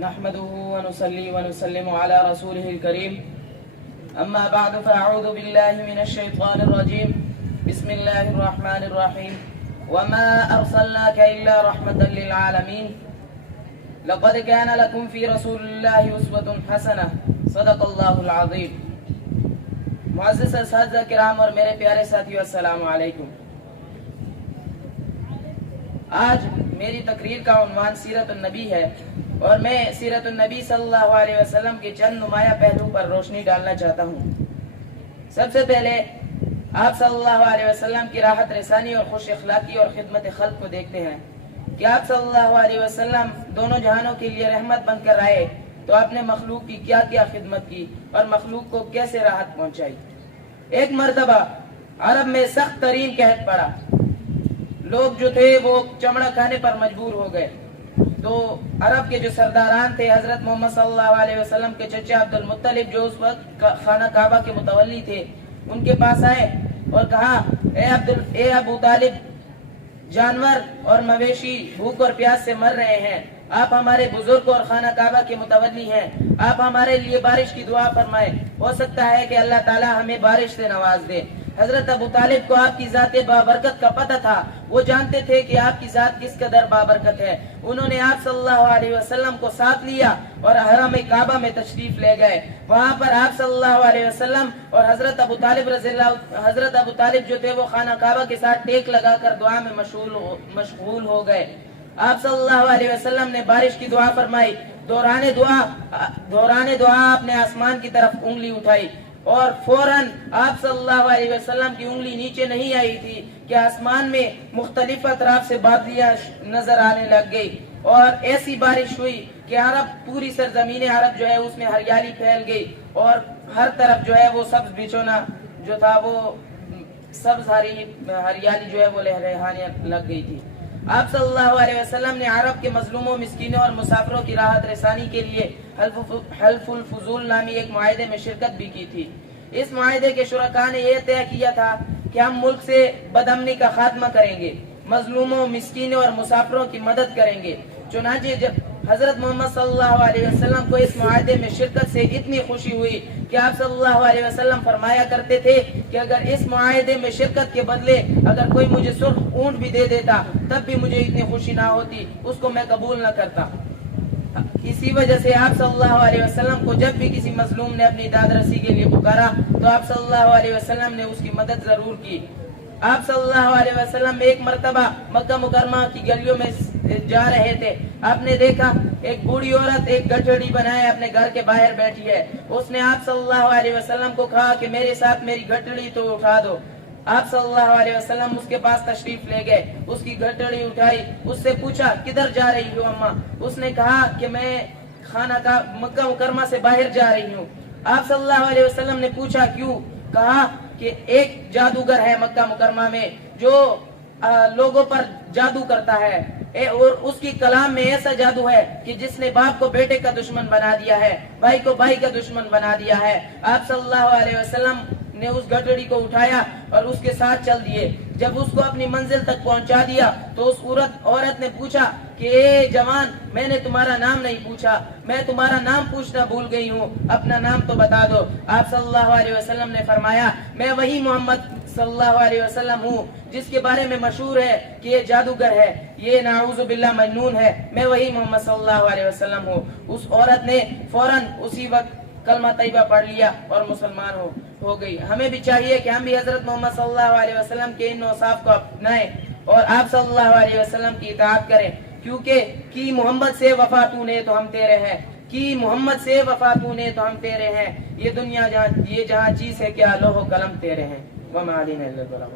نحمده ونصلي ونسلم على رسوله الكريم أما بعد فأعوذ بالله من الشيطان الرجيم بسم الله الرحمن الرحيم وما أرسلناك إلا رحمة للعالمين لقد كان لكم في رسول الله أسوة حسنة صدق الله العظيم. معزز اساتذہ کرام اور میرے پیارے ساتھیو، السلام علیکم. آج میری تقریر کا عنوان سیرت النبی ہے اور میں سیرت النبی صلی اللہ علیہ وسلم کے چند نمایاں پہلو پر روشنی ڈالنا چاہتا ہوں. سب سے پہلے آپ صلی اللہ علیہ وسلم کی راحت رسانی اور خوش اخلاقی اور خدمت خلق کو دیکھتے ہیں کہ آپ صلی اللہ علیہ وسلم دونوں جہانوں کے لیے رحمت بن کر آئے تو آپ نے مخلوق کی کیا کیا خدمت کی اور مخلوق کو کیسے راحت پہنچائی. ایک مرتبہ عرب میں سخت ترین قحط پڑا. لوگ جو تھے وہ چمڑا کھانے پر مجبور ہو گئے. تو عرب کے جو سرداران تھے، حضرت محمد صلی اللہ علیہ وسلم کے چچا عبد المطلب جو اس وقت خانہ کعبہ کے متولی تھے، ان کے پاس آئے اور کہا اے ابو طالب، جانور اور مویشی بھوک اور پیاس سے مر رہے ہیں. آپ ہمارے بزرگ اور خانہ کعبہ کے متولی ہیں، آپ ہمارے لیے بارش کی دعا فرمائیں، ہو سکتا ہے کہ اللہ تعالی ہمیں بارش سے نواز دے. حضرت ابو طالب کو آپ کی ذات بابرکت کا پتہ تھا. وہ جانتے تھے کہ آپ کی ذات کس قدر بابرکت ہے. انہوں نے آپ صلی اللہ علیہ وسلم کو ساتھ لیا اور حرم کعبہ میں تشریف لے گئے. وہاں پر آپ صلی اللہ علیہ وسلم اور حضرت ابو طالب جو تھے وہ خانہ کعبہ کے ساتھ ٹیک لگا کر دعا میں مشغول ہو گئے. آپ صلی اللہ علیہ وسلم نے بارش کی دعا فرمائی. دوران دعا آپ نے آسمان کی طرف انگلی اٹھائی اور فوراً آپ صلی اللہ علیہ وسلم کی انگلی نیچے نہیں آئی تھی کہ آسمان میں مختلف اطراف سے بادلیاں نظر آنے لگ گئی اور ایسی بارش ہوئی کہ پوری سرزمین عرب جو ہے اس میں ہریالی پھیل گئی اور ہر طرف جو ہے وہ سبز بچھونا جو تھا وہ سبز ہریالی جو ہے وہ لہرانے لگ گئی تھی. آپ صلی اللہ علیہ وسلم نے عرب کے مظلوموں، مسکینوں اور مسافروں کی راحت رسانی کے لیے حلف الفضول نامی ایک معاہدے میں شرکت بھی کی تھی. اس معاہدے کے شرکاء نے یہ طے کیا تھا کہ ہم ملک سے بدامنی کا خاتمہ کریں گے، مظلوموں، مسکینوں اور مسافروں کی مدد کریں گے. چنانچہ جب حضرت محمد صلی اللہ علیہ وسلم کو اس معاہدے میں شرکت سے اتنی خوشی ہوئی کہ آپ صلی اللہ علیہ وسلم فرمایا کرتے تھے کہ اگر اس معاہدے میں شرکت کے بدلے اگر کوئی مجھے سرخ اونٹ بھی دے دیتا تب بھی مجھے اتنی خوشی نہ ہوتی، اس کو میں قبول نہ کرتا. اسی وجہ سے آپ صلی اللہ علیہ وسلم کو جب بھی کسی مظلوم نے اپنی داد رسی کے لیے پکارا تو آپ صلی اللہ علیہ وسلم نے اس کی مدد ضرور کی. آپ صلی اللہ علیہ وسلم ایک مرتبہ مکہ مکرمہ کی گلیوں میں جا رہے تھے. آپ نے دیکھا ایک بوڑھی عورت ایک گٹھڑی بنائے اپنے گھر کے باہر بیٹھی ہے. اس نے آپ صلی اللہ علیہ وسلم کو کہا کہ میرے ساتھ میری گٹھڑی تو اٹھا دو. آپ صلی اللہ علیہ وسلم اس کے پاس تشریف لے گئے، اس کی گٹھڑی اٹھائی، اس سے پوچھا کدھر جا رہی ہو اماں؟ اس نے کہا کہ میں خانہ کا مکہ مکرمہ سے باہر جا رہی ہوں. آپ صلی اللہ علیہ وسلم نے پوچھا کیوں؟ کہا کہ ایک جادوگر ہے مکہ مکرمہ میں جو لوگوں پر جادو کرتا ہے اور اس کی کلام میں ایسا جادو ہے کہ جس نے باپ کو بیٹے کا دشمن بنا دیا ہے، بھائی کو بھائی کا دشمن بنا دیا ہے. آپ صلی اللہ علیہ وسلم نے اس گٹھڑی کو اٹھایا اور اس کے ساتھ چل دیے. جب اس کو اپنی منزل تک پہنچا دیا تو اس عورت نے پوچھا کہ اے جوان، میں نے تمہارا نام نہیں پوچھا، میں تمہارا نام پوچھنا بھول گئی ہوں، اپنا نام تو بتا دو. آپ صلی اللہ علیہ وسلم نے فرمایا میں وہی محمد صلی اللہ علیہ وسلم ہوں جس کے بارے میں مشہور ہے کہ یہ جادوگر ہے، یہ نعوذ باللہ مجنون ہے. میں وہی محمد صلی اللہ علیہ وسلم ہوں. اس عورت نے فوراً اسی وقت کلمہ طیبہ پڑھ لیا اور مسلمان ہو گئی. ہمیں بھی چاہیے کہ ہم بھی حضرت محمد صلی اللہ علیہ وسلم کے ان اوصاف کو اپنائیں اور آپ صلی اللہ علیہ وسلم کی اطاعت کریں، کیونکہ کی محمد سے وفا تو نے تو ہم تیرے ہیں، کی محمد سے وفا تو نے تو ہم تیرے ہیں. یہ دنیا جہاں چیز ہے کیا، لوح و قلم تیرے ہیں. وما علینا الا البلاغ.